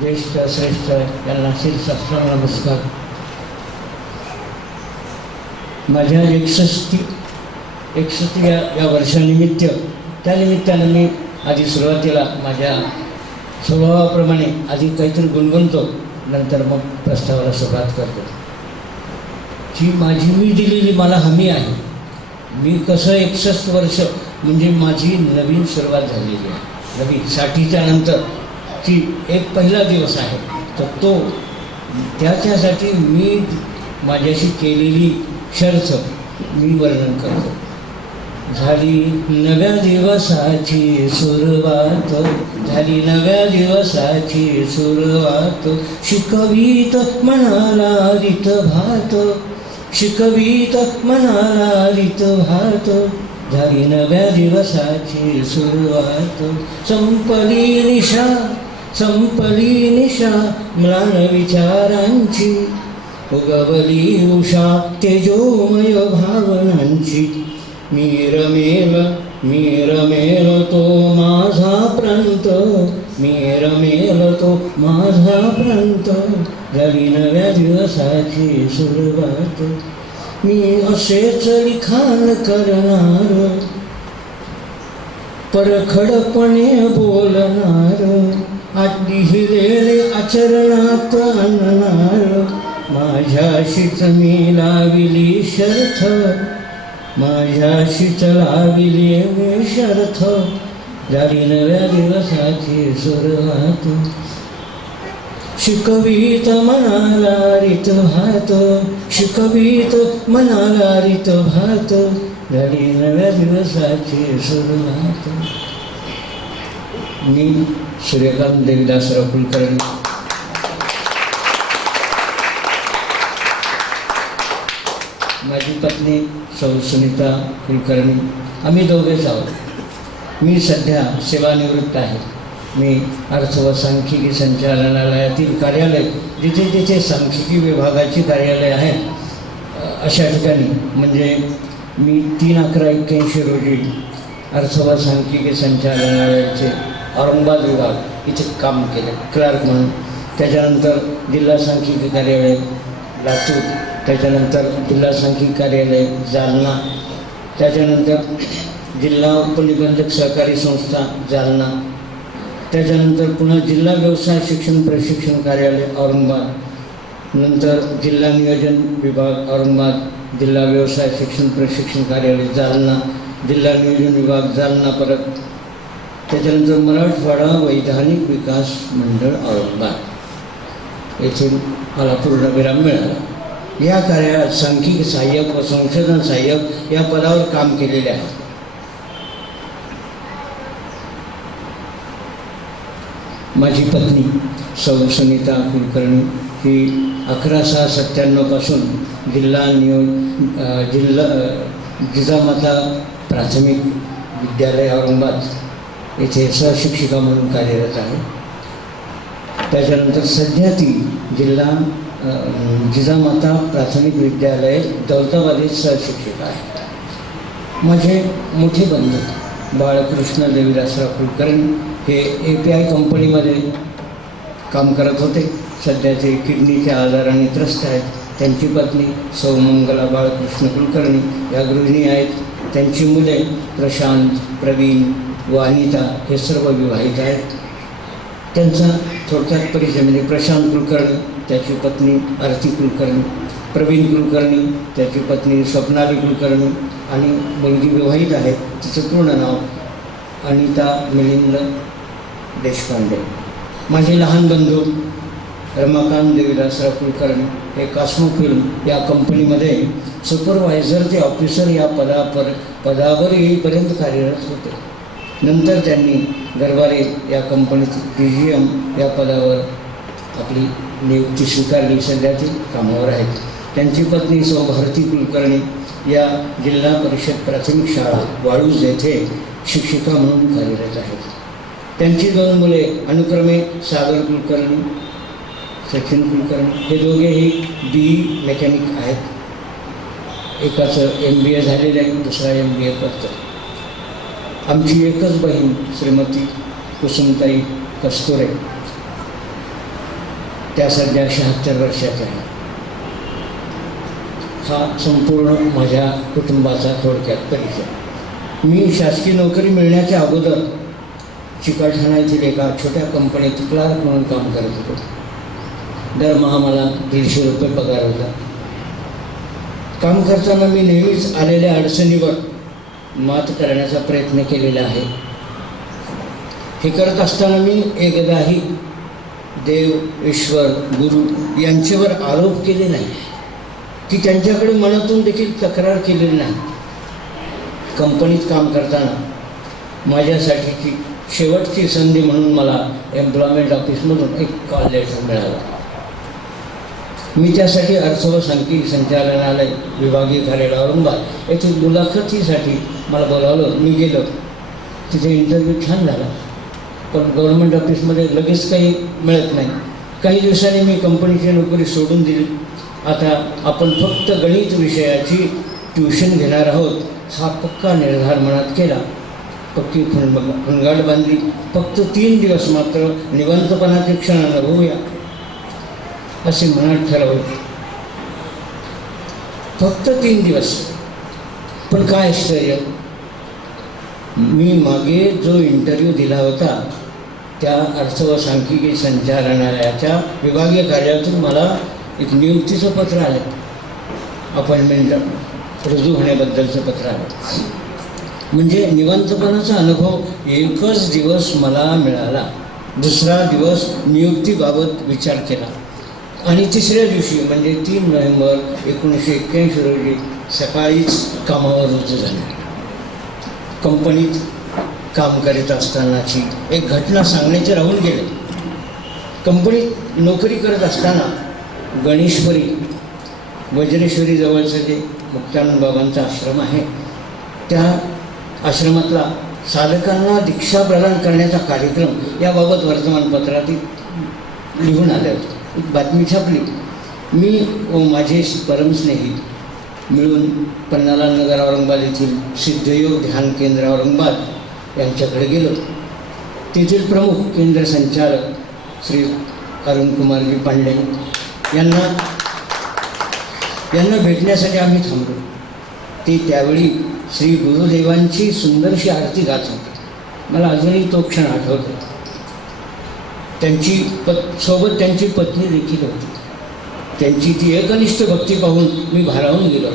ज्येष्ठ श्रेष्ठ यांना शिरसाष्टांग नमस्कार. माझ्या 61व्या या वर्षानिमित्त त्यानिमित्तानं मी आधी सुरुवातीला माझ्या स्वभावाप्रमाणे आधी काहीतरी गुणगुणतो, नंतर मग प्रस्तावाला सुरुवात करतो. जी माझी मी दिलेली मला हमी आहे. मी कसं 61 वर्ष म्हणजे माझी नवीन सुरुवात झालेली आहे. नवीन 60च्या नंतरची एक पहिला दिवस आहे. तर तो त्याच्यासाठी मी माझ्याशी केलेली शर्त मी वर्णन करतो. झाली नव्या दिवसाची सुरुवात, झाली नव्या दिवसाची सुरुवात, शिकवीत मनाला रीत भात, शिकवीत मनाला रीत भात, झाली नव्या दिवसाची सुरुवात. संपली निशा, संपली निशा म्लान विचारांची, उगवली उषा तेजोमय भावनांची. मी रमेल तो माझा प्रांत, मी रमेल तो माझा प्रांत, झाली नव्या दिवसाची सुरुवात. मी असेच लिखाण करणार, परखडपणे बोलणार, लिहिलेले आचरणात आणणार. माझ्याशीच मी लाविली शर्थ, माझ्याशीच लाविली मी शर्थ, झाली नव्या दिवसाची सुरुवात. शिकवीत मनाला रीत भात, शिकवीत मनाला रीत भात, झाली नव्या दिवसाची सुरुवात. मी सूर्यकांत देवीदासराव कुलकर्णी, माझी पत्नी सौ सुनीता कुलकर्णी, आम्ही दोघेच आहोत. मी सध्या सेवानिवृत्त आहे. मी अर्थ व सांख्यिकी संचालनालयातील कार्यालय, जिथे जिथे सांख्यिकी विभागाची कार्यालय आहेत अशा ठिकाणी, म्हणजे मी 3/11/81 रोजी अर्थ व सांख्यिकी संचालनालयाचे औरंगाबाद विभाग इथे काम केले क्लार्क म्हणून. त्याच्यानंतर जिल्हा सांख्यिकी कार्यालय लातूर, त्याच्यानंतर जिल्हा सांख्यिकी कार्यालय जालना, त्याच्यानंतर जिल्हा उपनिबंधक सहकारी संस्था जालना, त्याच्यानंतर पुन्हा जिल्हा व्यवसाय शिक्षण प्रशिक्षण कार्यालय औरंगाबाद, नंतर जिल्हा नियोजन विभाग औरंगाबाद, जिल्हा व्यवसाय शिक्षण प्रशिक्षण कार्यालय जालना, जिल्हा नियोजन विभाग जालना परत, त्याच्यानंतर मराठवाडा वैधानिक विकास मंडळ औरंगाबाद येथून मला पूर्णविराम मिळाला. या कार्यालयात सांख्यिकी सहाय्यक व संशोधन सहाय्यक या पदावर काम केलेले आहे. माझी पत्नी सौ सुनीता कुलकर्णी ही 11/6/97 पासून जिजामाता प्राथमिक विद्यालय औरंगाबाद येथे सहशिक्षिका म्हणून कार्यरत आहे. त्याच्यानंतर सध्या ती जिजामाता प्राथमिक विद्यालय दौलताबाद येथे सहशिक्षिका आहे. माझे मोठे बंधू बाळकृष्ण देवीदासराव कुलकर्णी हे API कंपनीमध्ये काम करत होते. सध्या ते किडनीच्या आजाराने त्रस्त आहेत. त्यांची पत्नी सौ मंगला बाळकृष्ण कुलकर्णी या गृहिणी आहेत. त्यांची मुले प्रशांत, प्रवीण व अनिता हे सर्व विवाहित आहेत. त्यांचा थोडक्यात परिचय म्हणजे प्रशांत कुलकर्णी, त्याची पत्नी आरती कुलकर्णी, प्रवीण कुलकर्णी, त्याची पत्नी स्वप्नाली कुलकर्णी आणि मुलगी विवाहित आहे. तिचं पूर्ण नाव अनिता मिलिंद देशपांडे. माझे लहान बंधू रमाकांत देवीदासराव कुलकर्णी हे कॉस्मो फिल्म या कंपनीमध्ये सुपरवायझर ते ऑफिसर या पदावर येईपर्यंत कार्यरत होते. नंतर त्यांनी गरवारे या कंपनीत DGM या पदावर आपली नियुक्ती स्वीकारली. सध्या ते कामावर आहेत. त्यांची पत्नी सौ भारती कुलकर्णी या जिल्हा परिषद प्राथमिक शाळा वाळूज येथे शिक्षिका म्हणून कार्यरत आहेत. त्यांची 2 मुले अनुक्रमे सागर कुलकर्णी, सचिन कुलकर्णी हे दोघेही BE मेकॅनिक आहेत. एकाचं MBA झालेलं आहे, दुसरा MBA करतो. आमची एकच बहीण श्रीमती कुसुमताई कस्तुरे त्या सध्या 76 वर्षाच्या आहे. हा संपूर्ण माझ्या कुटुंबाचा थोडक्यात परिचय. मी शासकीय नोकरी मिळण्याच्या अगोदर चिकलठाणा येथील एका छोट्या कंपनीत क्लार्क म्हणून काम करत होतो. दरमहा मला 150 रुपये पगार होता. काम करताना मी नेहमीच आलेल्या अडचणीवर मात करण्याचा प्रयत्न केलेला आहे. हे करत असताना मी एकदाही देव, ईश्वर, गुरु यांच्यावर आरोप केले नाही की त्यांच्याकडे मनातून देखील तक्रार केलेली नाही. कंपनीत काम करताना माझ्यासाठीची शेवटची संधी म्हणून मला एम्प्लॉयमेंट ऑफिसमधून एक कॉल लेटर मिळाला. मी त्यासाठी अर्थ व सांख्यिकी संचालनालय विभागीय कार्यालय औरंगाबाद येथे मुलाखतीसाठी मला बोलावलं. मी गेलो. तिथे इंटरव्ह्यू छान झाला, पण गव्हर्नमेंट ऑफिसमध्ये लगेच काही मिळत नाही. काही दिवसांनी मी कंपनीची नोकरी सोडून दिली. आता आपण फक्त गणित विषयाची ट्युशन घेणार आहोत हा पक्का निर्धार मनात केला. पक्की फुणगाड बांधली. फक्त 3 दिवस मात्र निवांतपणाचे क्षण अनुभवूया असे मनात ठरवले. फक्त 3 दिवस. पण काय आश्चर्य, मी मागे जो इंटरव्ह्यू दिला होता त्या अर्थ व सांख्यिकी संचालनालयाच्या विभागीय कार्यालयातून मला एक नियुक्तीचं पत्र आलं. अपॉइंटमेंट रुजू होण्याबद्दलचं पत्र आलं. म्हणजे निवांतपणाचा अनुभव एकच दिवस मला मिळाला. दुसरा दिवस नियुक्तीबाबत विचार केला आणि तिसऱ्या दिवशी म्हणजे 3 नोव्हेंबर 1981 रोजी सकाळीच कामावर रुजू झाले. कंपनीत काम करीत असतानाची एक घटना सांगण्याचे राहून गेले. कंपनीत नोकरी करत असताना गणेश्वरी वज्रेश्वरी जवळचं जे मुक्तानंद बाबांचा आश्रम आहे त्या आश्रमातला साधकांना दीक्षा प्रदान करण्याचा कार्यक्रम याबाबत वर्तमानपत्रात लिहून आले होते. एक बातमी छापली. मी व माझे परमस्नेही मिळून पन्नालाल नगर औरंगाबाद येथील सिद्धयोग ध्यान केंद्र औरंगाबाद यांच्याकडे गेलो. तेथील प्रमुख केंद्र संचालक श्री अरुणकुमारजी पांडे यांना भेटण्यासाठी आम्ही थांबलो. ते त्यावेळी श्री गुरुदेवांची सुंदरशी आरती गात होते. मला अजूनही तो क्षण आठवतो. सोबत त्यांची पत्नी देखील होती. त्यांची ती एकनिष्ठ भक्ती पाहून मी भारावून गेलो.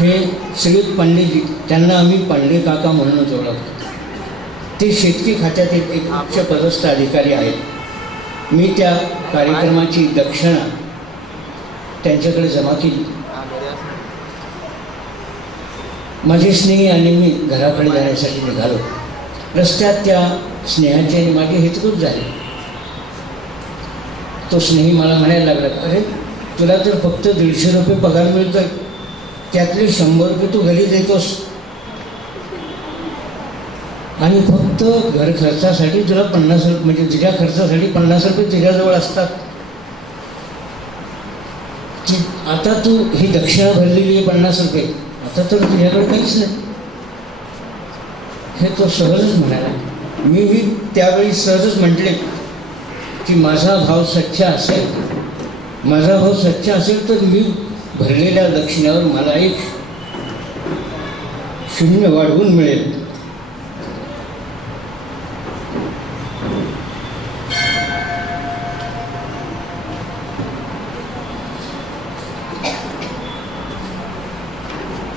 हे श्रीयुत पांडेजी, त्यांना आम्ही पांडे काका म्हणूनच ओळखतो. ते शेतकी खात्यातील एक उच्च पदस्थ अधिकारी आहेत. मी त्या कार्यक्रमाची दक्षिणा त्यांच्याकडे जमा केली. माझे स्नेही आणि मी घराकडे जाण्यासाठी निघालो. रस्त्यात त्या स्नेहाचे माझे हितगुज झाले. तो स्नेही मला म्हणायला लागला, अरे तुला तर फक्त 150 रुपये पगार मिळतोय, त्यातले 100 रुपये तू घरी देतोस आणि फक्त घर खर्चासाठी तुला 50 रुपये म्हणजे तुझ्या खर्चासाठी 50 रुपये तुझ्याजवळ असतात. आता तू ही दक्षिणा भरलेली आहे 50 रुपये, आता तर तुझ्याकडे काहीच नाही. हे तो सहजच म्हणाला. मीही त्यावेळी सहजच म्हटले की माझा भाव सच्च असेल तर मी भरलेल्या दक्षिणावर मला एक 0 वाढवून मिळेल.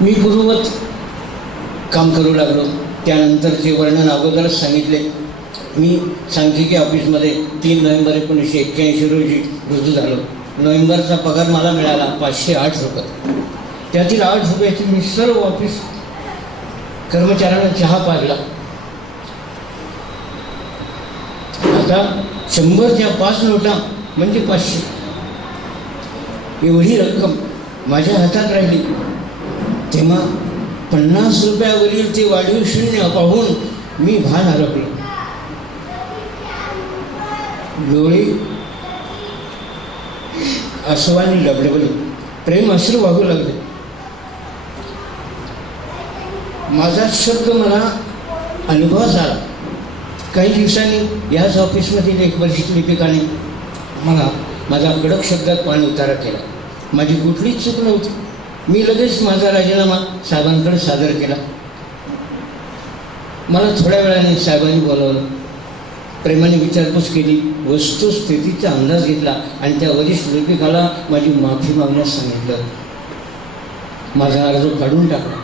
मी पूर्ववत काम करू लागलो. त्यानंतरचे वर्णन अगोदरच सांगितले. मी सांख्यिकी ऑफिसमध्ये 3 नोव्हेंबर 1981 रोजी रुजू झालो. नोव्हेंबरचा पगार मला मिळाला 508 रुपये. त्यातील 8 रुपयाची मी सर्व ऑफिस कर्मचाऱ्यांना चहा पाजला. आता 100च्या 5 नोटा म्हणजे 500 एवढी रक्कम माझ्या हातात राहिली. तेव्हा 50 रुपयावरील ते वाढीव 0 पाहून मी भान हरपलो. डोळे आसवानी डबडबले, प्रेम अश्रू वाहू लागले. माझा शब्द मला अनुभवास आला. काही दिवसांनी याच ऑफिसमधील एक वरिष्ठ लिपिकाने मला माझा कडक शब्दात पाणी उतारा केला. माझी कुठलीच चूक नव्हती. मी लगेच माझा राजीनामा साहेबांकडे सादर केला. मला थोड्या वेळाने साहेबांनी बोलावलं. प्रेमाने विचारपूस केली, वस्तुस्थितीचा अंदाज घेतला आणि त्या वरिष्ठ लेखिकाला माझी माफी मागण्यास सांगितलं. माझा अर्ज काढून टाकला.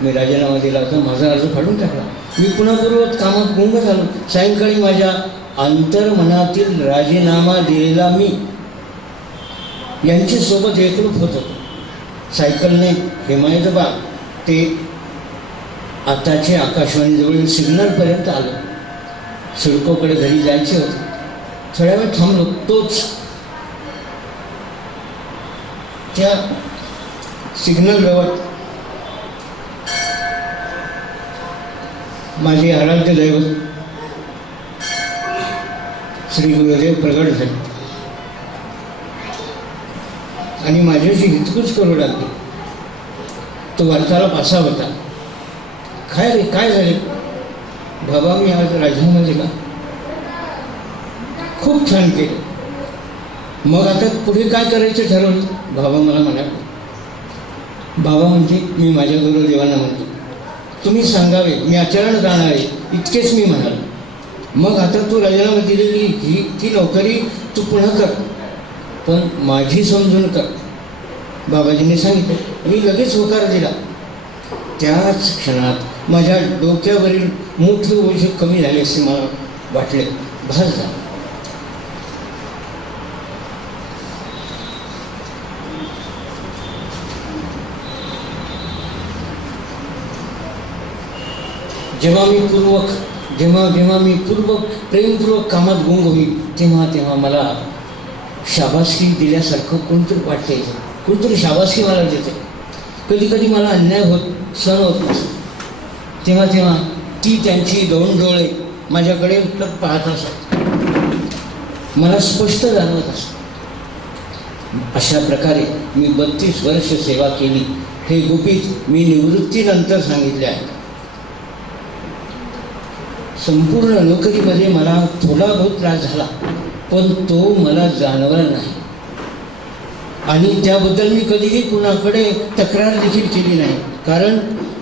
मी राजीनामा दिला होता, माझा अर्ज काढून टाकला. मी पुन्हा पूर्वत कामात गुंग झालो. सायंकाळी माझ्या अंतर्मनातील राजीनामा दिलेला मी यांच्यासोबत एकरूप होत होतो. सायकलने हिमायतबाग ते आताचे आकाशवाणीजवळील सिग्नलपर्यंत आलो. सिडकोकडे घरी जायचे होते. थोड्या वेळ थांबलो. तोच त्या सिग्नलजवळ माझे आराध्य दैवत श्री गुरुदेव प्रगट झाले आणि माझ्याशी हितकूच करू लागले. तो वार्तालाप असा होता, काय रे, काय झाले बाबा, मी आज राजीनामा दिला. खूप छान केलं. मग आता पुढे काय करायचं ठरवलं? बाबा मला म्हणाले. बाबा म्हणजे मी माझ्या गुरुदेवांना म्हणतो, तुम्ही सांगावे, मी आचरण जाणार आहे, इतकेच मी म्हणालो. मग आता तू राजीनामा दिलेली ती नोकरी तू पुन्हा कर, पण माझी समजून कर. बाबाजींनी सांगितलं. मी लगेच होकार दिला. त्याच क्षणात माझ्या डोक्यावरील मोठे ओझे कमी झाले असे मला वाटले. भास झाला. जेव्हा मी प्रेमपूर्वक कामात गुंग होईल तेव्हा मला शाबासकी दिल्यासारखं कोणतरी वाटते. कोणतरी शाबासकी मला देते. कधी कधी मला अन्याय सहन होत नसतो. तेव्हा ती त्यांची दोन डोळे माझ्याकडे पाहत असत. मला स्पष्ट जाणवत असत. अशा प्रकारे मी 32 वर्ष सेवा केली. हे गुपित मी निवृत्तीनंतर सांगितले आहे. संपूर्ण नोकरीमध्ये मला थोडा बहुत त्रास झाला, पण तो मला जाणवला नाही आणि त्याबद्दल मी कधीही कुणाकडे तक्रार देखील केली नाही. कारण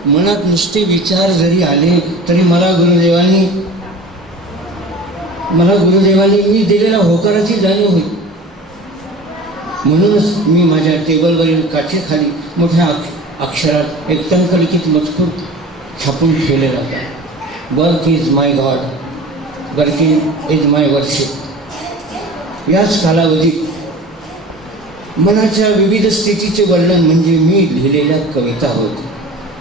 मनात नुसते विचार जरी आले तरी मला गुरुदेवांनी मी दिलेल्या होकाराची जाणीव होईल. म्हणूनच मी माझ्या टेबलवरील काचेखाली मोठ्या अक्षरात एक टंकलिखित मजकूर छापून ठेवलेला होता. Work is my God, working is my worship. याच कालावधीत मनाच्या विविध स्थितीचे वर्णन म्हणजे मी लिहिलेल्या कविता होत.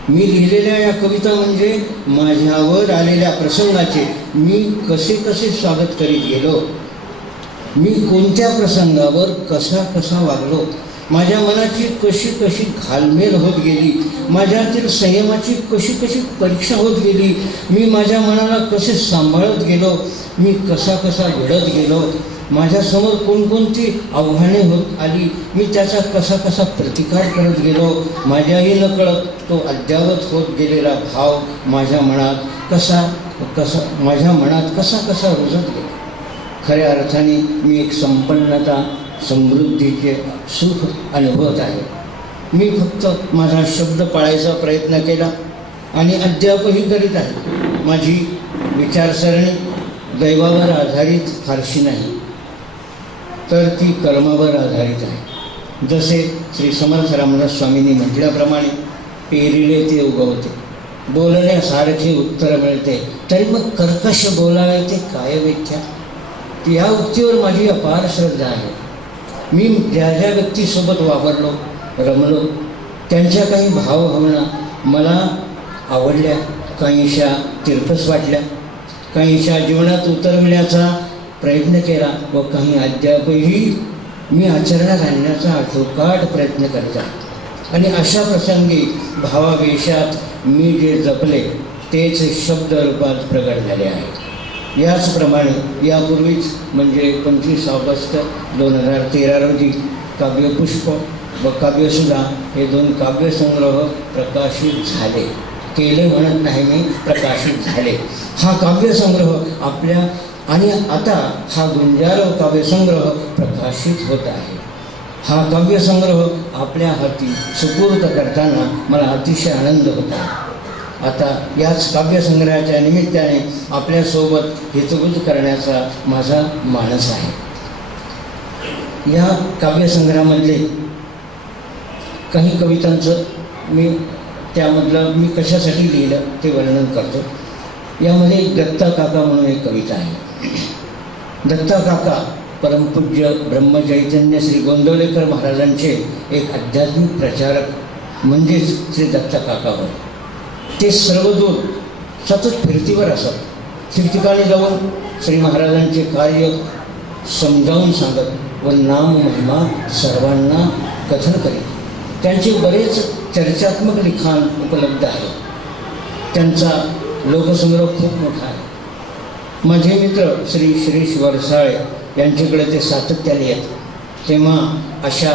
मी लिहिलेल्या या कविता म्हणजे माझ्यावर आलेल्या प्रसंगाचे मी कसे कसे स्वागत करीत गेलो, मी कोणत्या प्रसंगावर कसा वागलो, माझ्या मनाची कशी कशी घालमेल होत गेली, माझ्यातील संयमाची कशी परीक्षा होत गेली, मी माझ्या मनाला कसे सांभाळत गेलो, मी कसा घडत गेलो, माझ्यासमोर कोणकोणती आव्हाने होत आली, मी त्याचा कसा प्रतिकार करत गेलो, माझ्याही नकळत तो अद्यावत होत गेलेला भाव माझ्या मनात कसा रुजत गेला. खऱ्या अर्थाने मी एक संपन्नता, समृद्धीचे सुख अनुभवत आहे. मी फक्त माझा शब्द पाळायचा प्रयत्न केला आणि अद्यापही करीत आहे. माझी विचारसरणी दैवावर आधारित फारशी नाही, तर ती कर्मावर आधारित आहे. जसे श्री समर्थ रामदास स्वामींनी म्हटल्याप्रमाणे, पेरिले ते उगवते, बोलण्यासारखे उत्तर मिळते, तरी मग कर्कश बोलावे ते काय व्याख्या. या उक्तीवर माझी अपार श्रद्धा आहे. मी ज्या व्यक्तीसोबत वावरलो, रमलो, त्यांच्या काही भावभावना मला आवडल्या, काहीशा तिरकस वाटल्या, काहीशा जीवनात उतरविण्याचा प्रयत्न केला व काही अद्यापही मी आचरणात आणण्याचा आटोकाट प्रयत्न करत आहे. आणि अशा प्रसंगी भावावेशात मी जे जपले तेच शब्द रूपात प्रगट झाले आहे. याचप्रमाणे यापूर्वीच म्हणजे 25 ऑगस्ट 2013 रोजी काव्यपुष्प व काव्यसुधा हे 2 काव्यसंग्रह प्रकाशित झाले. केले म्हणत नाही मी, प्रकाशित झाले. हा काव्यसंग्रह आपल्या आणि आता हा गुंजारव काव्यसंग्रह प्रकाशित होत आहे. हा काव्यसंग्रह आपल्या हाती सुपूर्द करताना मला अतिशय आनंद होत आहे. आता याच काव्यसंग्रहाच्या निमित्ताने आपल्यासोबत हितगुज करण्याचा माझा मानस आहे. या काव्यसंग्रहामधले काही कवितांचं त्यामधलं मी कशासाठी लिहिलं ते वर्णन करतो. यामध्ये दत्ता काका म्हणून एक कविता आहे. दत्ता काका परमपूज्य ब्रह्मचैतन्य श्री गोंदवलेकर महाराजांचे एक आध्यात्मिक प्रचारक म्हणजेच श्री दत्ता काका होय. ते सर्वदूर सतत फिरतीवर असत. ठिकठिकाणी जाऊन श्री महाराजांचे कार्य समजावून सांगत व नाम महिमा सर्वांना कथन करीत. त्यांचे बरेच चर्चात्मक लिखाण उपलब्ध आहे. त्यांचा लोकसंग्रह खूप मोठा आहे. माझे मित्र श्री श्रीश वरसाळे यांच्याकडे ते सातत्याने येत. तेव्हा अशा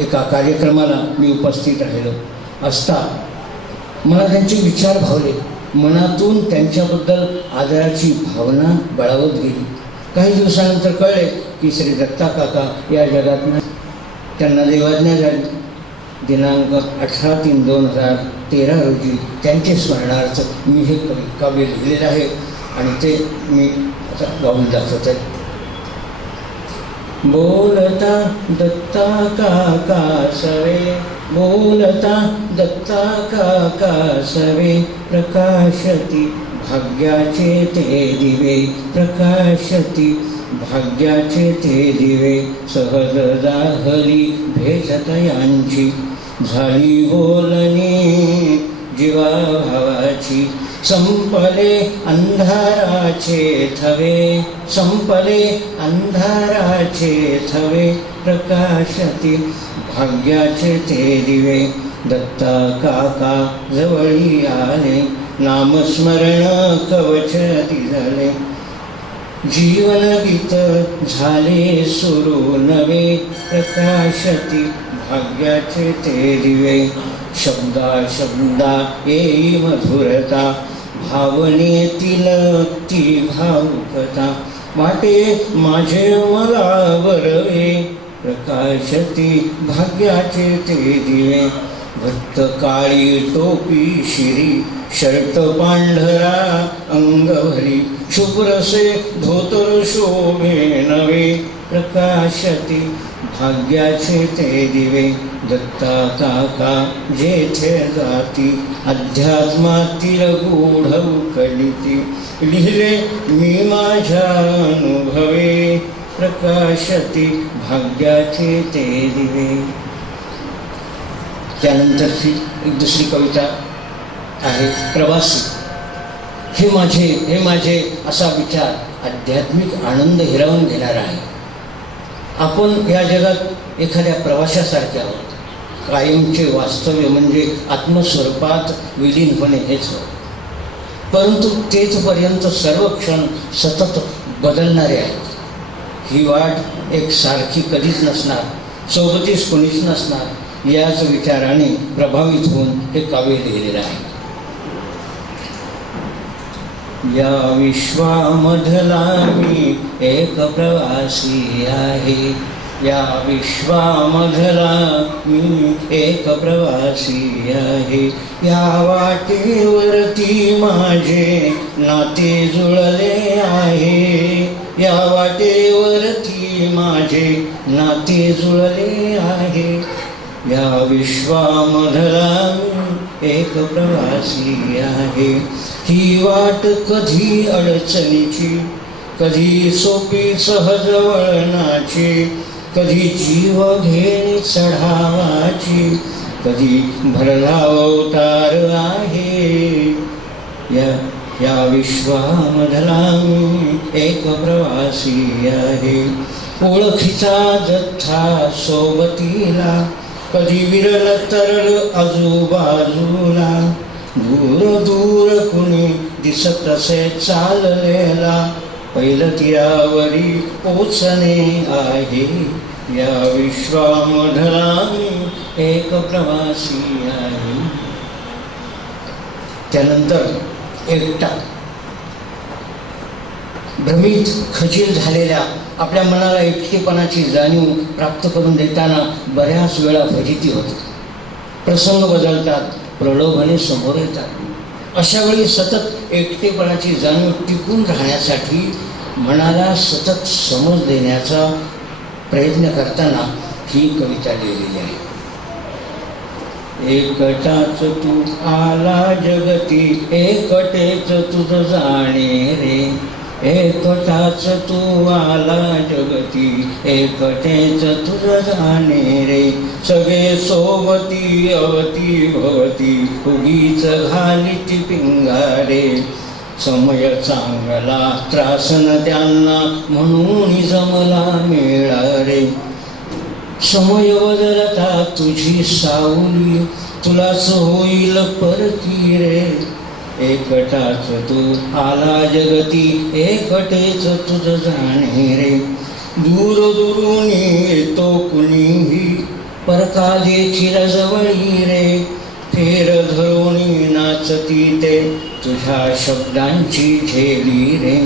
एका कार्यक्रमाला मी उपस्थित राहिलो असता मला त्यांचे विचार भावले. मनातून त्यांच्याबद्दल आदराची भावना बळावत गेली. काही दिवसानंतर कळले की श्री दत्ता काका या जगात नाही. त्यांना देवाज्ञा झाली. दिनांक 18/3/2013 रोजी त्यांचे स्मरणार्थ मी हे काव्य लिहिलेलं आहे आणि ते मी आता गाऊन दाखवत आहे. बोलता दत्ता काका सवे, बोलता दत्ता काका सवे, प्रकाशती भाग्याचे ते दिवे, प्रकाशती भाग्याचे ते दिवे, सहज दाहली भेटतयांची, झाली बोलणी जीवा भावाची, संपले अंधाराचे थवे, संपले अंधाराचे थवे, प्रकाशती भाग्याचे ते दिवे. दत्ता काका जवळी आले, नामस्मरण कवच दिले, जीवन गीत झाले सुरू नवे, प्रकाशती भाग्याचे ते दिवे. शब्दा शब्दा येई मधुरता, भावनेतील ती भावुकता, वाटे माझे मला बरवे, प्रकाशती भाग्याचे ते दिवे. भक्त काळी टोपी शिरी, शर्ट पांढरा अंगभरी, शुभ्रसे धोतर शोभे नवे, प्रकाशती भाग्याचे ते दिवे. दत्ता काका जेथे जाती, अध्यात्मातील गूढ उकलिती, लिहिले मी माझ्या अनुभवे, प्रकाशती भाग्याचे ते दिवे. त्यानंतरची एक दुसरी कविता आहे प्रवासी. हे माझे असा विचार आध्यात्मिक आनंद हिरावून घेणार आहे. आपण या जगात एखाद्या प्रवाशासारखे आहोत. कायमचे वास्तव्य म्हणजे आत्मस्वरूपात विलीन होणे हेच होय. परंतु तेथपर्यंत सर्व क्षण सतत बदलणारे आहेत. ही वाट एक सारखी कधीच नसणार, सोबतीस कोणीच नसणार, याच विचाराने प्रभावित होऊन हे काव्य लिहिलेलं आहे. या विश्वामधला मी एक प्रवासी आहे, या विश्वामधला मी एक प्रवासी आहे, या वाटेवरती माझे नाते जुळले आहे, या वाटेवरती माझे नाते जुळले आहे, या विश्वामधला मी एक प्रवासी आहे. ही वाट कधी अडचणीची, कधी सोपी सहज वळणाची, कधी जीव घेणी चढावाची, कधी भरला अवतार आहे. या विश्वामधला मी एक प्रवासी आहे. ओळखीचा जथ्था सोबतीला, कधी विरल तरल आजूबाजूला, दूर दूर कुणी दिसत असे चाललेला, पैलतीरावरी पोचणे आहे. या विश्वामधला मी एक प्रवासी आहे. त्यानंतर एकटा. भ्रमित खचील झालेल्या आपल्या मनाला एकटेपणाची जाणीव प्राप्त करून देताना बऱ्याच वेळा फजिती होते. प्रसंग बदलतात, प्रलोभने समोर येतात. अशा वेळी सतत एकटेपणाची जाणीव टिकून राहण्यासाठी मनाला सतत समज देण्याचा प्रयत्न करताना ही कविता लिहिलेली आहे. एकटाच तू आला जगती, एकटेच तुझ जाणे रे. एकटाच तू आला जगती, एकटेच तुझ जाणे रे. सगळे सोबती अवती भवती, उगीच घालीती पिंगारे. समय चांगला त्रास न त्यांना, म्हणून जमला मेळा रे. समय बदलता तुझी सावली, तुलाच होईल परकी रे. एकटाच तू आला जगती, एकटेच तुझ जाणे रे. दूर दुरून येतो कुणीही, परकालेची जवळी रे. फेर धरुणी नाचती ते, तुझ्या शब्दांची झेली रे.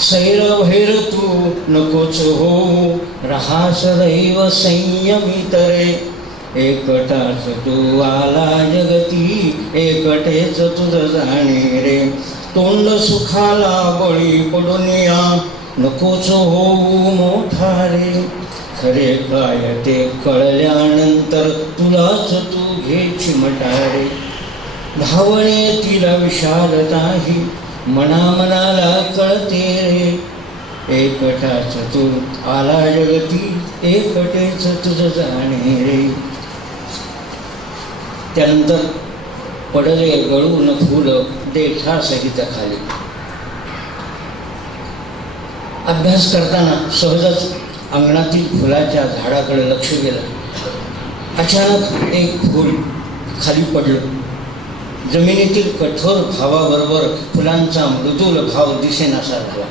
सैरभैर तू नकोच होऊ, रहा सदैव संयमित रे. एकटाच तू आला जगती, एकटेच तुझ जाणे रे. तोंड सुखाला बळी पडून या, नकोच होऊ मोठा रे. खरे काय ते कळल्यानंतर, तुलाच तू घे चिमटा रे. भावनेतील विशालताही मनाला कळते रे. एकटाच तू आला जगती, एकटेच तुझ जाणे रे. त्यानंतर पडले गळून फुल देठासहित खाली. अभ्यास करताना सहजच अंगणातील फुलाच्या झाडाकडे लक्ष गेलं. अचानक एक फूल खाली पडलं. जमिनीतील कठोर भावाबरोबर फुलांचा मृदुल भाव दिसेनासा झाला.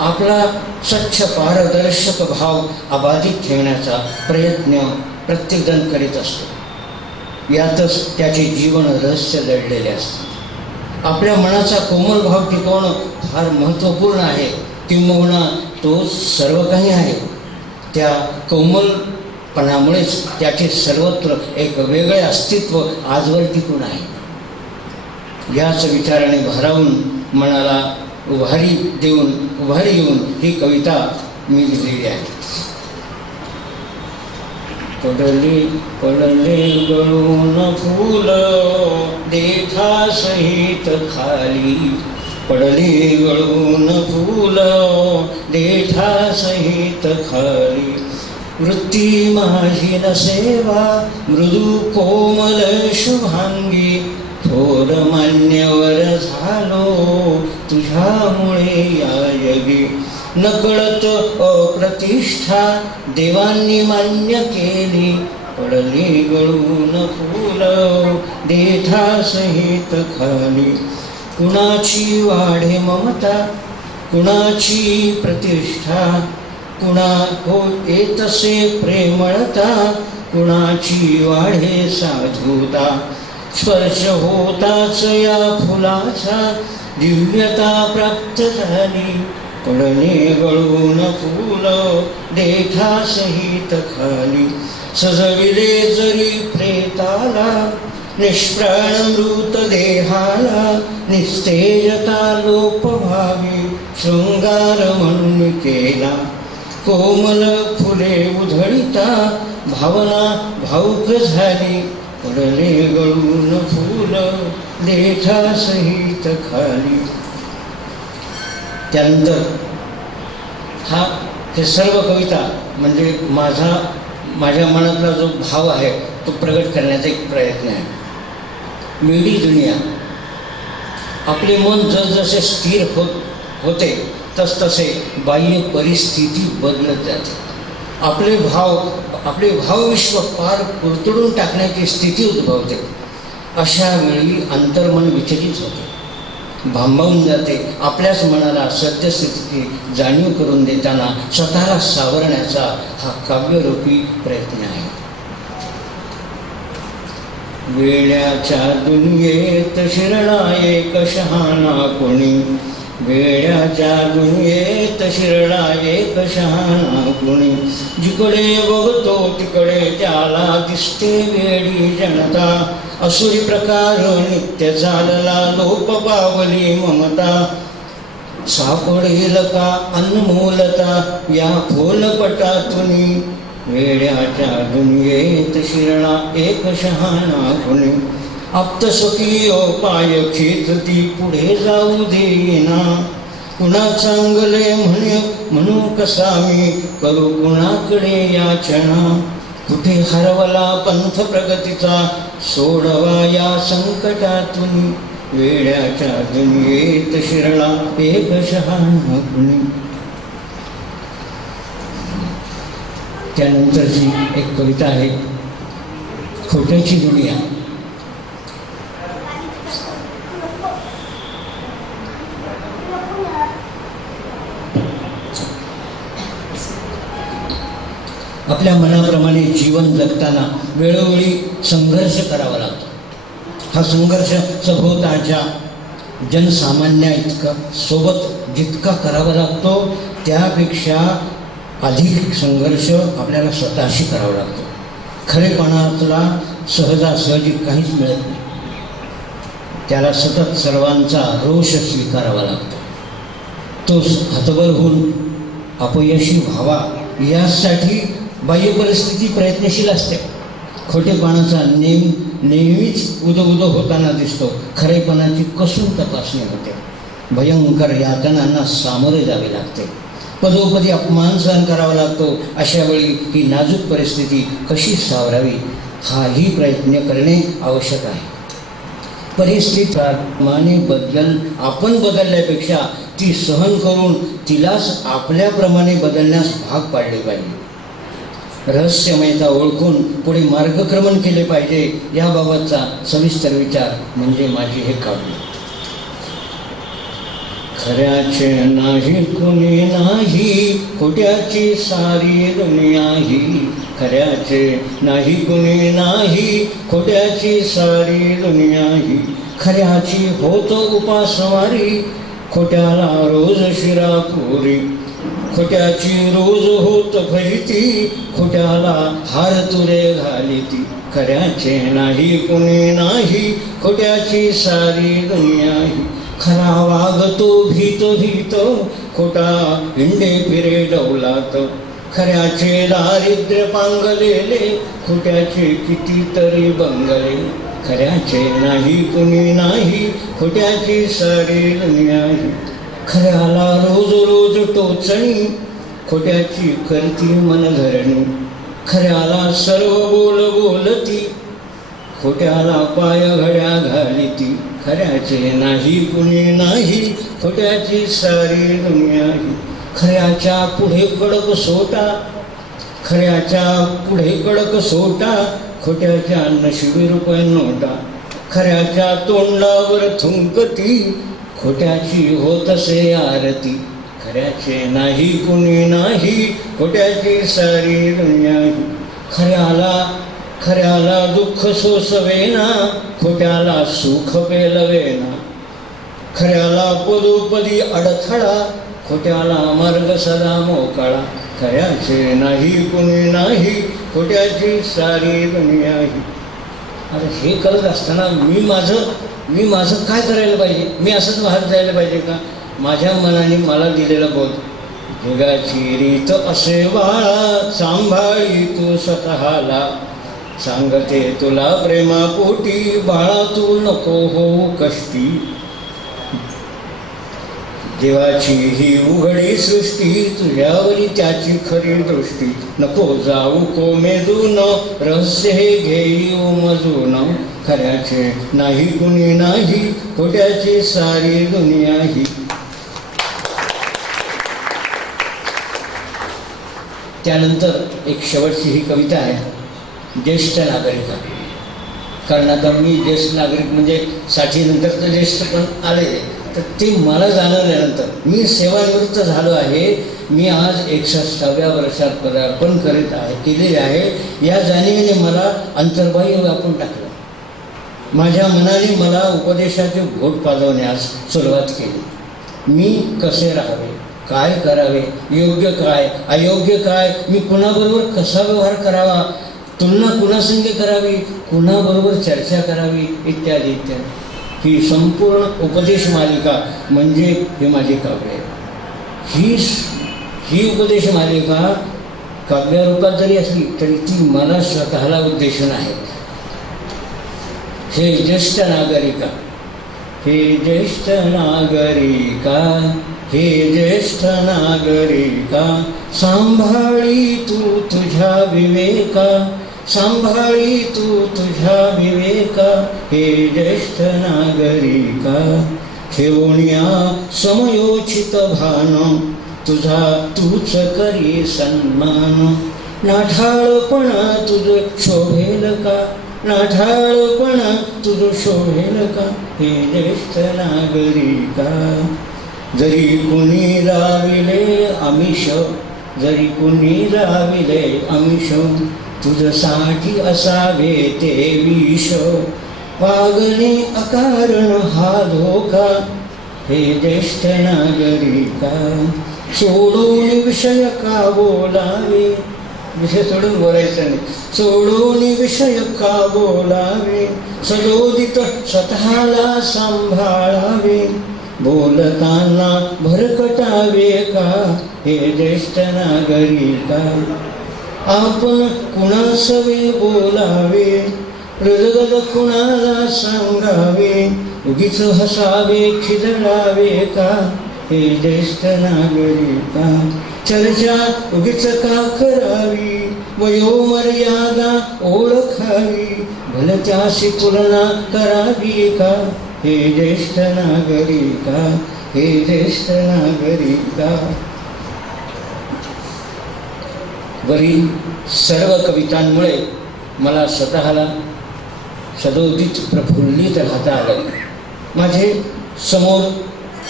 आपला स्वच्छ पारदर्शक भाव अबाधित ठेवण्याचा प्रयत्न प्रत्येकजण करीत असतो. यातच त्याचे जीवन रहस्य दडलेले असते. आपल्या मनाचा कोमल भाव टिकवणं फार महत्त्वपूर्ण आहे, किंबहुना तो सर्व काही आहे. त्या कोमलपणामुळेच त्याचे सर्वत्र एक वेगळे अस्तित्व आजवर टिकून आहे. याच विचाराने भारावून मनाला उभारी येऊन ही कविता मी लिहिलेली आहे. पडले गळून फूल देठासहित खाली. पडले गळून फूल देठासहित खाली. वृत्ती माझी नसेवा मृदू कोमल शुभांगी. थोर मान्यवर झालो तुझ्यामुळे या जगी. नकळत अप्रतिष्ठा देवांनी मान्य केली. पडली गळून फूल देठासहित खाली. कुणाची वाढे ममता, कुणाची प्रतिष्ठा. कुणा हो येतसे प्रेमळता, कुणाची वाढे साधुता. स्पर्श होताच या फुलाचा दिव्यता प्राप्त झाली. पडले गळून फूल देठासहित खाली. सजविले जरी प्रेताला, निष्प्राण मृत देहाला. निस्तेजता लोप व्हावी, शृंगार म्हणून केला. कोमल फुले उधळीता, भावना भाऊक झाली. पडले गळून फूल देठासहित खाली. त्यानंतर हे सर्व कविता म्हणजे माझ्या मनातला जो भाव आहे तो प्रगट करण्याचा एक प्रयत्न आहे. वेडी दुनिया. आपले मन जसजसे स्थिर होते तसतसे बाह्य परिस्थिती बदलत जाते. आपले भावविश्व पार कुरतडून टाकण्याची स्थिती उद्भवते. अशा वेळी अंतर्मन विचलित होते, भांबावून जाते. आपल्याच मनाला सत्यस्थितीची जाणीव करून देताना स्वतःला सावरण्याचा हा काव्यरूपी प्रयत्न आहे. वेड्याच्या दुनियेत शिरला एक शहाणा कोणी. वेड्याच्या दुनियेत शिरला एक शहाणा कुणी, जिकडे बघतो तिकडे त्याला दिसते वेडी जनता, असुरी प्रकार नित्य चालला लोप पावली ममता, सापडेल का अनमोलता या फुलपटातुनी, वेड्याच्या दुनियेत शिरला एक शहाणा कुणी, आप्तस्वकीय पाय खेचती पुढे जाऊ देईना, कुणा चांगले म्हणू कसा मी करू कुणाकडे याचना, कुठे हरवला पंथ प्रगतीचा सोडवा या संकटातून, वेड्याच्या दुनियेत शिरला एक शहाणा कुणी. त्यानंतरची एक कविता आहे खोट्याची दुनिया. आपल्या मनाप्रमाणे जीवन जगताना वेळोवेळी संघर्ष करावा लागतो. हा संघर्ष सभोवताच्या जनसामान्या इतका सोबत जितका करावा लागतो त्यापेक्षा अधिक संघर्ष आपल्याला स्वतःशी करावा लागतो. खरेपणातला सहजासहजी काहीच मिळत नाही. त्याला सतत सर्वांचा रोष स्वीकारावा लागतो. तो हतबल होऊन अपयशी व्हावा यासाठी बाह्य परिस्थिती प्रयत्नशील असते. खोटेपणाचा नेहमीच उदो होताना दिसतो. खरेपणाची कसून तपासणी होते. भयंकर यातनांना सामोरे जावे लागते. पदोपदी अपमान सहन करावा लागतो. अशा वेळी ही नाजूक परिस्थिती कशी सावरावी हाही प्रयत्न करणे आवश्यक आहे. परिस्थिती आपण बदलल्यापेक्षा ती सहन करून तिलाच आपल्याप्रमाणे बदलण्यास भाग पाडले पाहिजे. रहस्यमयता ओळखून पुढे मार्गक्रमण केले पाहिजे. याबाबतचा सविस्तर विचार म्हणजे माझी हे काव्य. खऱ्याचे नाही कुणी नाही, खोट्याची सारी दुनिया ही. खऱ्याचे नाही कुणी नाही, खोट्याची सारी दुनिया ही. खऱ्याची होत उपासवारी, खोट्याला रोज शिरापुरी. खोट्याची रोज होत फजिती, खोट्याला हार तुरे घालिती. खऱ्याचे नाही कुणी नाही, खोट्याची सारी दुनिया ही. खरा वागतो भीत भीत, खोटा हिंडे फिरे डौलात. खऱ्याचे दारिद्र्य पांगलेले, खोट्याचे कितीतरी बंगले. खऱ्याचे नाही कुणी नाही, खोट्याची सारी दुनिया ही. खऱ्याला रोज रोज टोचणी, खोट्याची करती मनधरणी. खऱ्याला सर्व बोलती, खोट्याला पाय घड्या घालिती. खऱ्याचे नाही कुणी नाही, खोट्याची सारी दुनिया ही. खऱ्याच्या पुढे कडक सोटा, खऱ्याच्या पुढे कडक सोटा. खोट्याच्या नशिबी रुपये नोटा. खऱ्याच्या तोंडावर थुंकती, खोट्याची होतसे आरती. खऱ्याचे नाही कुणी नाही, खोट्याची सारी दुनिया ही. खऱ्याला दुःख सोसवेना, खोट्याला सुख पेलवेना. खऱ्याला पदोपदी अडथळा, खोट्याला मार्ग सदा मोकळा. खऱ्याचे नाही कुणी नाही, खोट्याची सारी दुनिया ही. अरे हे करत असताना मी माझं काय करायला पाहिजे? मी असंच वाहत जायला पाहिजे का? माझ्या मनाने मला दिलेला बोध, जगाची रीत असे बाळा, सांभाळी तू स्वतःला. सांगते तुला प्रेमापोटी, बाळा तू नको होऊ कष्टी. देवाची ही उघडी सृष्टी, तुझ्यावरी त्याची खरी दृष्टी. नको जाऊ कोमेजून, रहस्य हे घेई उमजून. खऱ्याचे नाही कुणी नाही, खोट्याची सारी दुनिया ही. त्यानंतर एक शेवटची ही कविता आहे ज्येष्ठ नागरिक. कारण आता मी ज्येष्ठ नागरिक म्हणजे 60 नंतर तर ज्येष्ठ पण आले, तर ते मला जाणवल्यानंतर मी सेवानिवृत्त झालो आहे. मी आज 61व्या वर्षात पदार्पण केलेले आहे. या जाणीवेने मला अंतर्बाह्य व्यापून टाकलं. माझ्या मनाने मला उपदेशाचे घोट पाजवण्यास सुरुवात केली. मी कसे राहावे, काय करावे, योग्य काय, अयोग्य काय, मी कुणाबरोबर कसा व्यवहार करावा, तुलना कुणासंगे करावी, कुणाबरोबर चर्चा करावी, इत्यादी इत्यादी. ही संपूर्ण उपदेश मालिका म्हणजे हे माझे काव्य आहे. ही उपदेश मालिका काव्यरूपात जरी असली तरी ती मला स्वतःला उद्देशून आहे. हे ज्येष्ठ नागरिका, हे ज्येष्ठ नागरिका, हे ज्येष्ठ नागरिका, सांभाळी तू तुझ्या विवेका, सांभाळी तू तुझ्या विवेका, हे ज्येष्ठ नागरिका. ठेवूनिया समयोचित भान, तुझा तूच करी सन्मान. नाठाळपण तुझ शोभेल का, नाठाळपण तुझ शोभेल का, हे ज्येष्ठ नागरिका. जरी कुणी लाविले आमिष, जरी कुणी लाविले आमिष, तुझसाठी असावे ते विष. वागणे अकारण हा धोका, हे ज्येष्ठ नागरिका. सोडून विषय का बोलावे, विषय सोडून बोलायचं नाही, सोडून विषय का बोलावे. सदोदित स्वतःला सांभाळावे, बोलताना भरकटावे का, हे ज्येष्ठ नागरिका. आपण कुणासवे बोलावे, हृदगत कुणाला सांगावे, उगीच हसावे खिदळावे का, हे ज्येष्ठ नागरिका. चर्चा उगीच का करावी, वयोमर्यादा ओळखावी, भलत्याशी तुलना करावी का, हे ज्येष्ठ नागरिका, हे ज्येष्ठ नागरिका. वरील सर्व कवितांमुळे मला स्वतःला सदोदित प्रफुल्लित राहता आलं. माझे समोर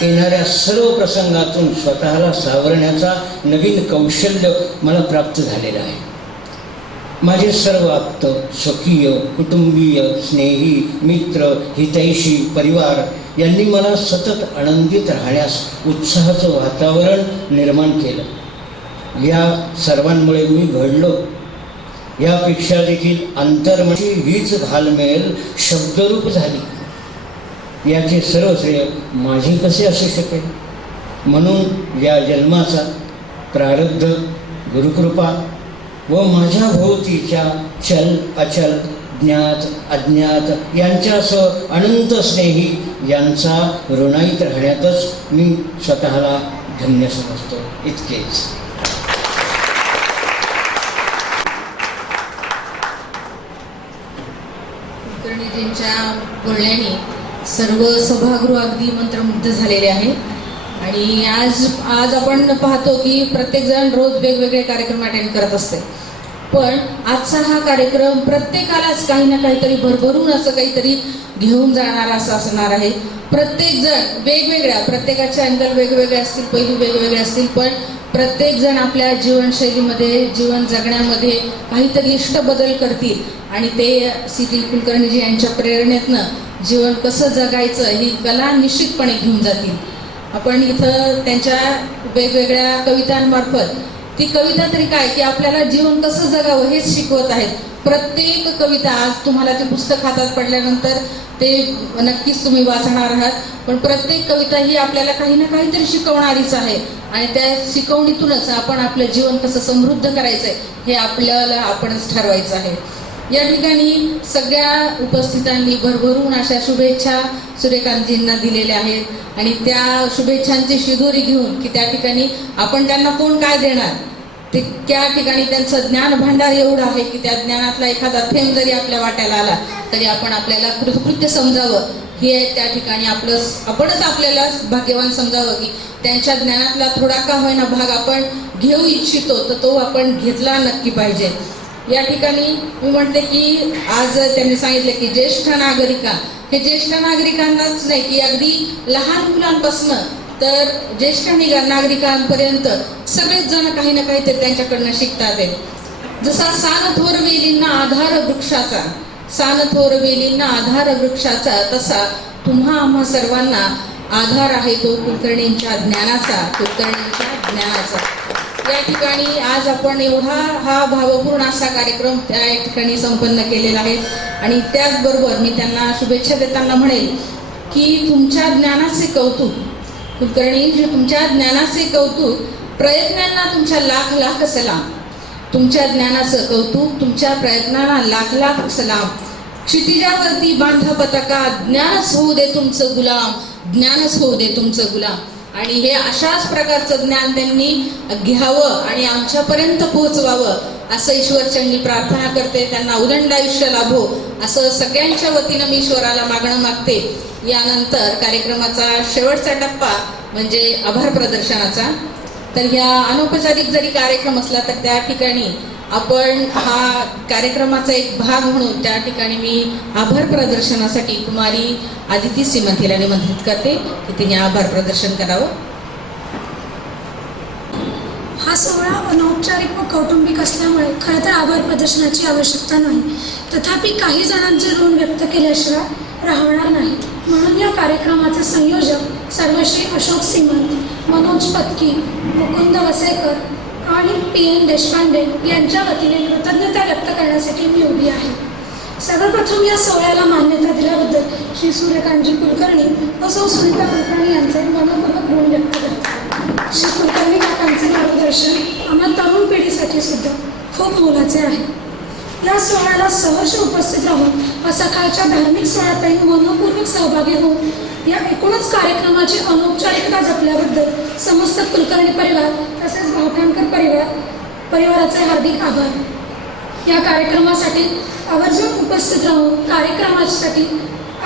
येणाऱ्या सर्व प्रसंगातून स्वतःला सावरण्याचा नवीन कौशल्य मला प्राप्त झालेलं आहे. माझे सर्व आप्त, स्वकीय, कुटुंबीय, स्नेही, मित्र, हितैषी, परिवार यांनी मला सतत आनंदित राहण्यास उत्साहाचं वातावरण निर्माण केलं. या सर्वांमुळे मी घडलो. यापेक्षा देखील अंतर्मनाची हीच घालमेल शब्दरूप झाली. याचे सर्व श्रेय माझे कसे असू शकेल. म्हणून या जन्माचा प्रारब्ध, गुरुकृपा व माझ्या भोवतीच्या चल अचल, ज्ञात अज्ञात यांच्यासह अनंत स्नेही यांचा ऋणाईत राहण्यातच मी स्वतःला धन्य समजतो. इतकेच. कुलकर्णीजींच्या बोलण्याने सर्व सभागृह अगदी मंत्रमुग्ध झालेले आहे. आणि आज आपण पाहतो की प्रत्येकजण रोज वेगवेगळे कार्यक्रम अटेंड करत असते, पण आजचा हा कार्यक्रम प्रत्येकालाच काही ना काहीतरी भरभरून असं काहीतरी घेऊन जाणारा असं असणार आहे. प्रत्येकजण वेगवेगळ्या, प्रत्येकाचे अँगल वेगवेगळे असतील, पैलू वेगवेगळे असतील, पण प्रत्येकजण आपल्या जीवनशैलीमध्ये, जीवन जगण्यामध्ये काहीतरी इष्ट बदल करतील आणि ते सी.टी. कुलकर्णीजी यांच्या प्रेरणेतनं जीवन कसं जगायचं ही कला निश्चितपणे घेऊन जातील. आपण इथं त्यांच्या वेगवेगळ्या कवितांमार्फत, ती कविता तरी काय की आपल्याला जीवन कसं जगावं हेच शिकवत आहेत. प्रत्येक कविता आज तुम्हाला ते पुस्तक हातात पडल्यानंतर ते नक्कीच तुम्ही वाचणार आहात, पण प्रत्येक कविता ही आपल्याला काही ना काहीतरी शिकवणारीच आहे आणि त्या शिकवणीतूनच आपण आपलं जीवन कसं समृद्ध करायचं आहे हे आपल्याला आपणच ठरवायचं आहे. या ठिकाणी सगळ्या उपस्थितांनी भरभरून अशा शुभेच्छा सूर्यकांतजींना दिलेल्या आहेत आणि त्या शुभेच्छांची शिदोरी घेऊन की त्या ठिकाणी आपण त्यांना कोण काय देणार, ते त्या ठिकाणी त्यांचं ज्ञान भांडार एवढं आहे की त्या ज्ञानातला एखादा थेंब जरी आपल्या वाट्याला आला तरी आपण आपल्याला कृतकृत्य समजावं. हे त्या ठिकाणी आपणच आपल्याला भाग्यवान समजावं की त्यांच्या ज्ञानातला थोडा का होईना भाग आपण घेऊ इच्छितो तर तो आपण घेतला नक्की पाहिजे. या ठिकाणी मी म्हणते की आज त्यांनी सांगितले की ज्येष्ठ नागरिका, हे ज्येष्ठ नागरिकांनाच नाही की अगदी लहान मुलांपासून तर ज्येष्ठ नागरिकांपर्यंत सगळेच जण काही ना काही ते त्यांच्याकडनं शिकतात. जसा सान थोर वेलींना आधार वृक्षाचा, सान थोर वेलींना आधार वृक्षाचा, तसा तुम्हा आम्हा सर्वांना आधार आहे तो कुलकर्णींच्या ज्ञानाचा. या ठिकाणी आज आपण एवढा हा भावपूर्ण असा कार्यक्रम त्या ठिकाणी संपन्न केलेला आहे. आणि त्याचबरोबर मी त्यांना शुभेच्छा देताना म्हणेल की तुमच्या ज्ञानाचे कौतुक कुलकर्णी, तुमच्या ज्ञानाचे कौतुक, प्रयत्नांना तुमच्या लाख लाख सलाम. तुमच्या ज्ञानाचं कौतुक, तुमच्या प्रयत्नांना लाख लाख सलाम. क्षितिजावरती बांधा पताका, ज्ञानच होऊ दे तुमचं गुलाम, ज्ञानच होऊ दे तुमचं गुलाम. आणि हे अशाच प्रकारचं ज्ञान त्यांनी घ्यावं आणि आमच्यापर्यंत पोहोचवावं असं ईश्वरचरणी प्रार्थना करते. त्यांना उदंड आयुष्य लाभो असं सगळ्यांच्या वतीनं मी ईश्वराला मागणं मागते. यानंतर कार्यक्रमाचा शेवटचा टप्पा म्हणजे आभार प्रदर्शनाचा. तर ह्या अनौपचारिक जरी कार्यक्रम असला तर त्या ठिकाणी आपण हा कार्यक्रमाचा एक भाग म्हणून त्या ठिकाणी मी आभार प्रदर्शनासाठी कुमारी आदिती श्रीमंत हिला निमंत्रित करते की तिने आभार प्रदर्शन करावं. हा सोहळा अनौपचारिक व कौटुंबिक असल्यामुळे खरं तर आभार प्रदर्शनाची आवश्यकता नाही. तथापि काही जणांचे ऋण व्यक्त केल्याशिवाय राहणार नाही. म्हणून या कार्यक्रमाचे संयोजक सर्वश्री अशोक सीमंत, मनोज पत्की, मुकुंद वसेकर आणि PN देशपांडे यांच्या वतीने कृतज्ञता व्यक्त करण्यासाठी मी उभी आहे. सर्वप्रथम या सोहळ्याला मान्यता दिल्याबद्दल श्री सूर्यकांतजी कुलकर्णी व सौ सुनीता कुलकर्णी यांचे मनपूर्वक ऋण व्यक्त करते. श्री कुलकर्णी काकांचे मार्गदर्शन आम्हा तरुण पिढीसाठी सुद्धा खूप मोलाचे आहे. या सोहळ्याला सहर्ष उपस्थित राहून व सकाळच्या धार्मिक सोहळ्यातही मनपूर्वक सहभागी होऊन या एकूणच कार्यक्रमाची अनौपचारिकता जपल्याबद्दल समस्त कुलकर्णी परिवार तसेच भावठाणकर परिवाराचे हार्दिक आभार. या कार्यक्रमासाठी आवर्जून उपस्थित राहून कार्यक्रमासाठी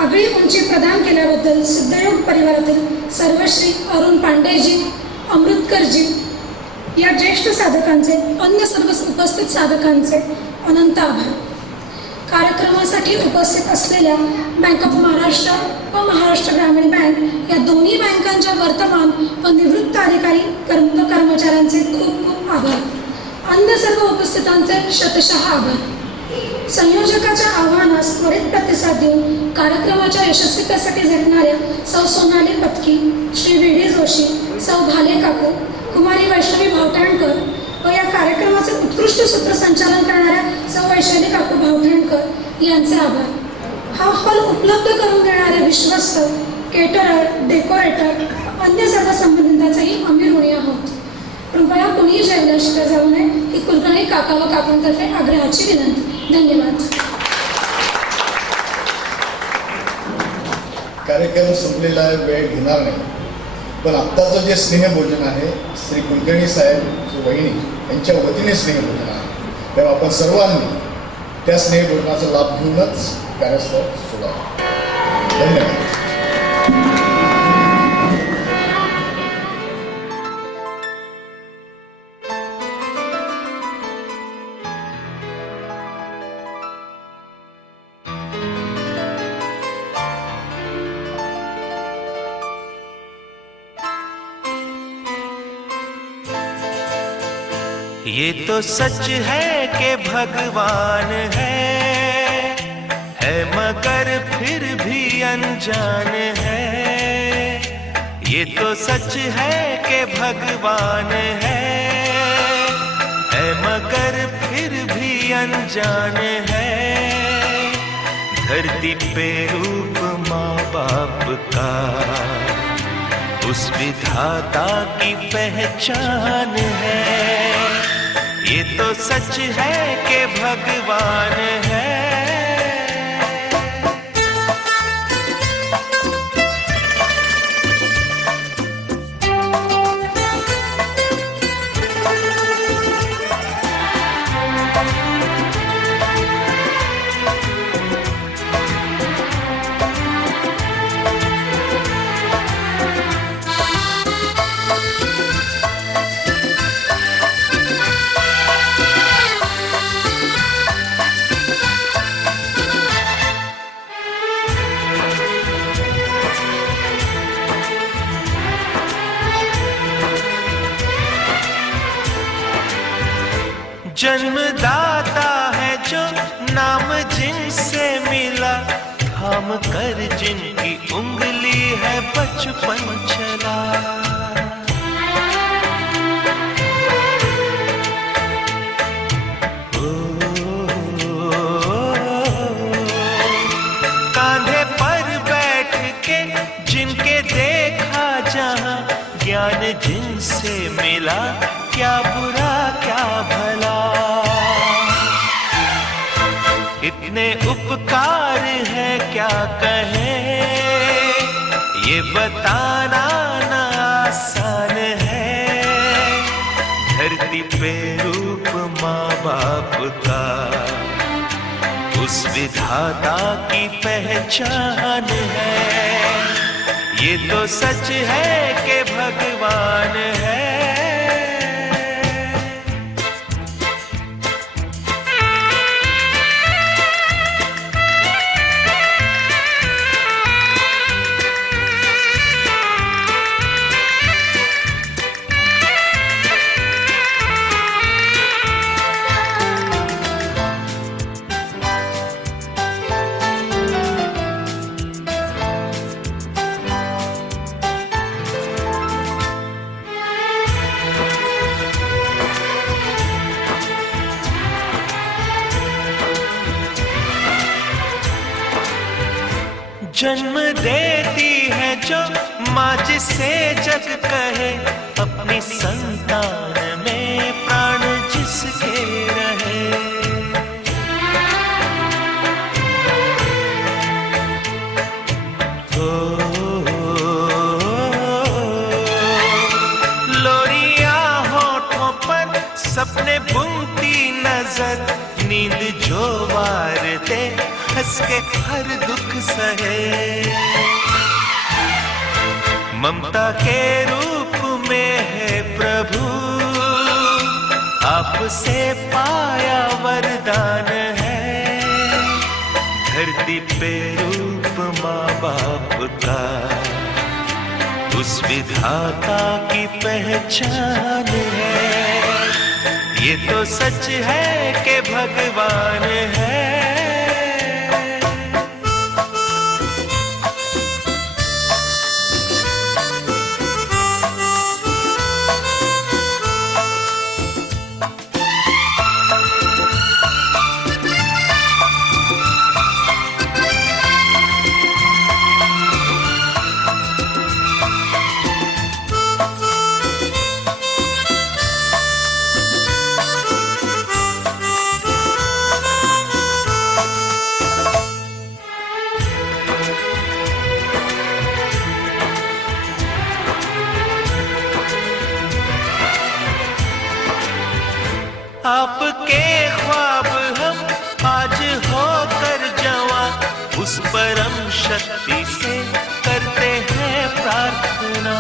आगळी उंची प्रदान केल्याबद्दल सिद्धयोग परिवारातील सर्वश्री अरुण पांडेजी, अमृतकरजी या ज्येष्ठ साधकांचे, अन्य सर्व उपस्थित साधकांचे अनंत आभार. कार्यक्रमासाठी उपस्थित असलेल्या बँक ऑफ महाराष्ट्र व महाराष्ट्र ग्रामीण बँक या दोन्ही बँकांच्या वर्तमान व निवृत्त अधिकारी कर्मचाऱ्यांचे खूप खूप आभार. अन्य सर्व उपस्थितांचे शतशः आभार. संयोजकाच्या आव्हानास त्वरित प्रतिसाद देऊन कार्यक्रमाच्या यशस्वीतेसाठी झटणाऱ्या सौ सोनाली पत्की, श्री VD जोशी, सौ भाले काकू, कुमारी वैष्णवी भावठाणकर व या कार्यक्रमाचे उत्कृष्ट सूत्रसंचालन करणाऱ्या सौ वैशाली काकू भावठाणकर यांचे आभार. हा हॉल उपलब्ध करून देणारे विश्वस्त, केटरर, डेकोरेटर, अन्य सर्व संबंधितांचाही आम्ही ऋणी आहोत. कृपया कुणीही जयलक्ष्मी जाऊ नये ही कुलकर्णी काका व काकांतर्फे आग्रहाची विनंती. धन्यवाद. कार्यक्रम संपलेला वेळ घेणार नाही, पण आत्ताचं जे स्नेहभोजन आहे श्री कुलकर्णी साहेब वहिनी यांच्या वतीने स्नेहभोजन आहे, तेव्हा आपण सर्वांनी त्या स्नेहभोजनाचा लाभ घेऊनच कार्यस्थळ सोडावं. धन्यवाद. ये तो सच है कि भगवान है मगर फिर भी अनजान है. ये तो सच है कि भगवान है मगर फिर भी अनजान है. धरती पे रूप माँ बाप का उस विधाता की पहचान है. ये तो सच है कि भगवान है. जन्मदाता है जो नाम जिनसे मिला था थाम कर जिनकी उंगली है बचपन चला। कांधे पर बैठ के जिनके देखा जहां, ज्ञान जिनसे मिला क्या बुरा क्या भला। इतने उपकार है क्या कहें, ये बताना ना आसान है। धरती पे रूप माँ बाप का उस विधाता की पहचान है। ये तो सच है कि भगवान है। जन्म देती है जो माँ जिसे जग कहे, अपनी संतान में प्राण जिसके रहे। लोरिया होठों पर सपने बुनती नजर, नींद जो वार दे हंस के हर दुख सहे। ममता के रूप में है प्रभु, आपसे पाया वरदान है। धरती पे रूप माँ बाप का उस विधाता की पहचान है। ये तो सच है कि भगवान है। आपके ख्वाब हम आज होकर जवां, उस परम शक्ति से करते हैं प्रार्थना।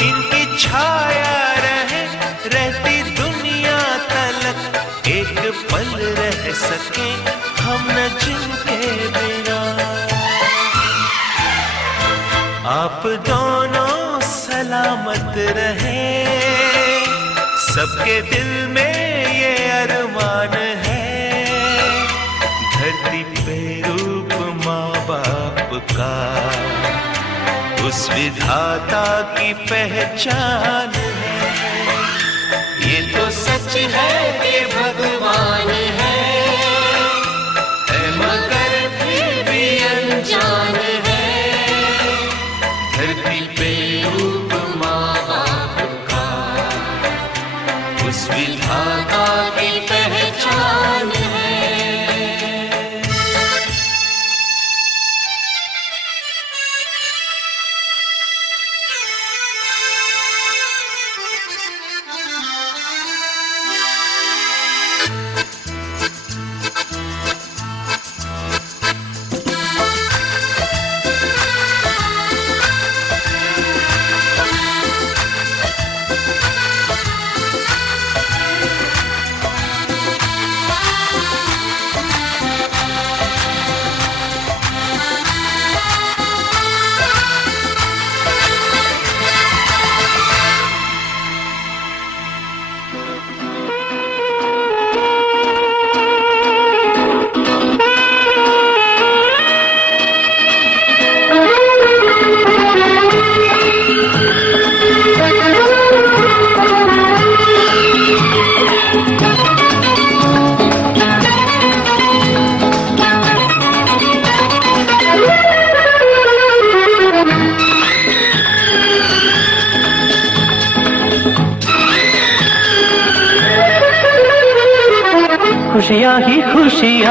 इनकी छाया रहे रहती दुनिया तलक, एक पल रह सके हम न जिनके बिना। आप दोनों सलामत रहे, सबके दिल में ये अरमान है। धरती पे रूप माँ बाप का उस विधाता की पहचान है। ये तो सच है कि भगवान है मगर फिर भी अनजान है। धरती पे रूप माँ बाप का उस विधाता की पहचान है।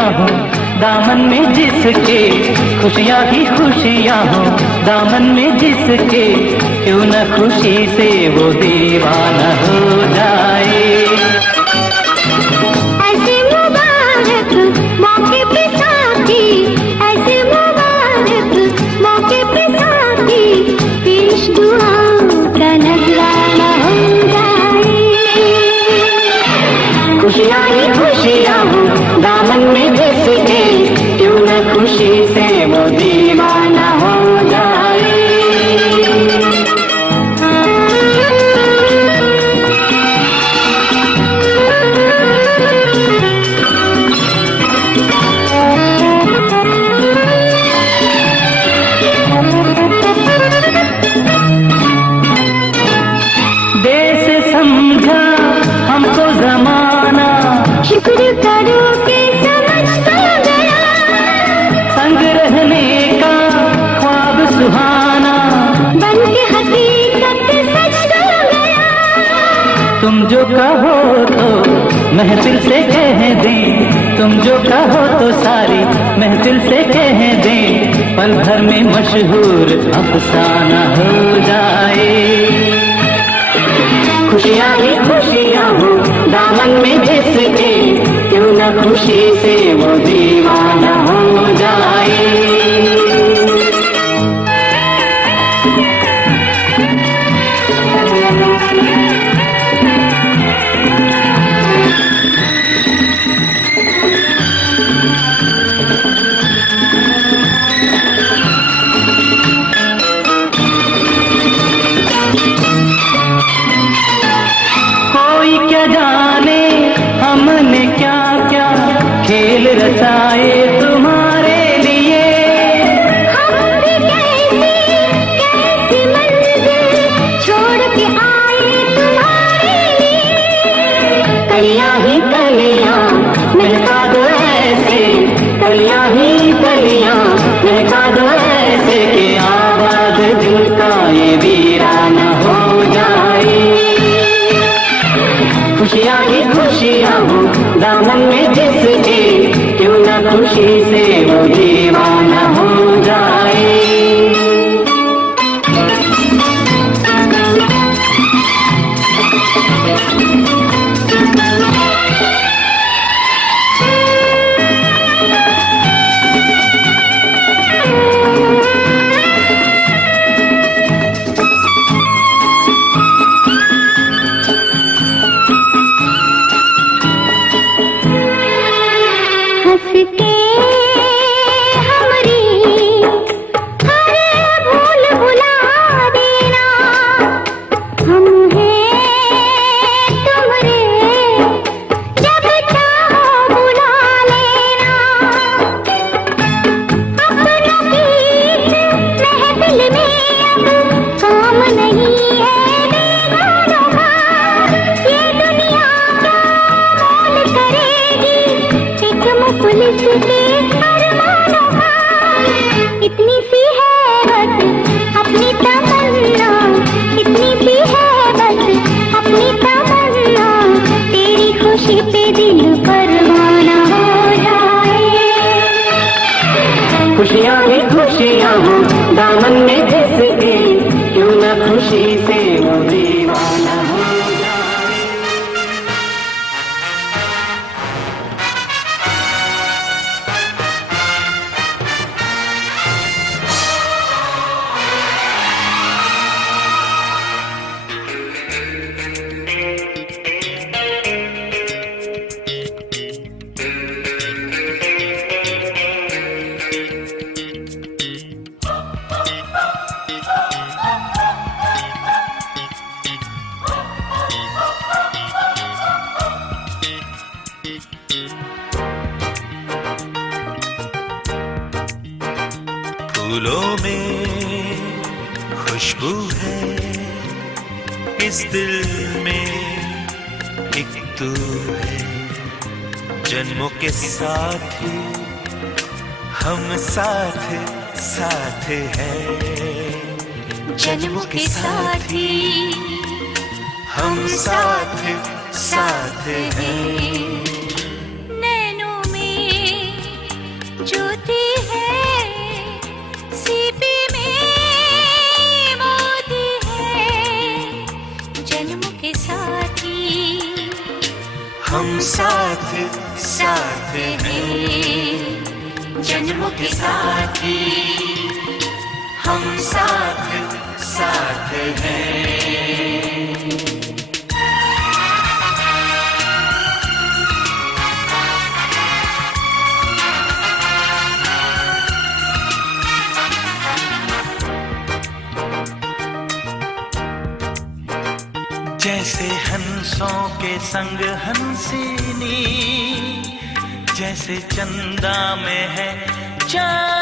खुशियाँ हो दामन में जिसके, खुशियाँ ही खुशियाँ हो दामन में जिसके, क्यों न खुशी से वो दीवाना हो जाए। ऐसे मुबारक मौके पे साथी, ऐसे मुबारक मौके पे साथी, पेश दुआओं का नजराना हो जाए। खुशियाँ ही खुशियाँ हो दामन में जिसके, क्यों न खुशी से वो दीवाना हो जाए। देश समझा हमको जमाना, शुक्र करो कि समझ तो गया, संग रहने का ख्वाब सुहाना, बन के हकीकत सच तो गया। तुम जो कहो तो महफिल से कह दें, तुम जो कहो तो सारी महफिल से कह दें, पल भर में मशहूर अफसाना हो जाए। खुशियाँ ही खुशियाँ हो दामन में जिसके, क्यों न खुशी से वो दीवाना हो जाए। कोई क्या जाने हमने क्या क्या खेल रचाए तुम्हारे लिए, हम भी कैसी मंजिल छोड़ के आए तुम्हारे लिए। कलियां ही कलियां महका दो ऐसे, कलियां ही कलियां महका दो ऐसे, कि आबाद दिल का ये वीराना हो जाए। खुशियाँ ही खुशियाँ हो दामन में जिसके, क्यों न खुशी से वो दीवाना हो जाए। हंस के हमारी हर भूल भुला देना, हम हैं तुम्हारे जब चाहो बुला लेना। अपनों की महफिल में अब काम नहीं है बेगानों का, ये दुनिया क्या मोल करेगी एक मुफलिस के अरमानों का। इतनी सी है बस अपनी तमन्ना, इतनी सी है बस अपनी तमन्ना, तेरी खुशी पे दिल परवाना हो जाए। खुशियाँ ही खुशियाँ हो दामन में जिसके, क्यों न खुशी से वो दीवाना हो जाए। फूलों में खुशबू है, इस दिल में एक तू है, जन्मों के साथी हम साथ साथ हैं, जन्मों के साथी हम साथ साथ हैं। नैनों में ज्योति है, सीपी में मोती है, जन्म के साथी हम साथ साथ हैं, जन्म के साथी हम साथ साथ हैं। जैसे हंसों के संग हंसिनी, जैसे चंदा में है चांद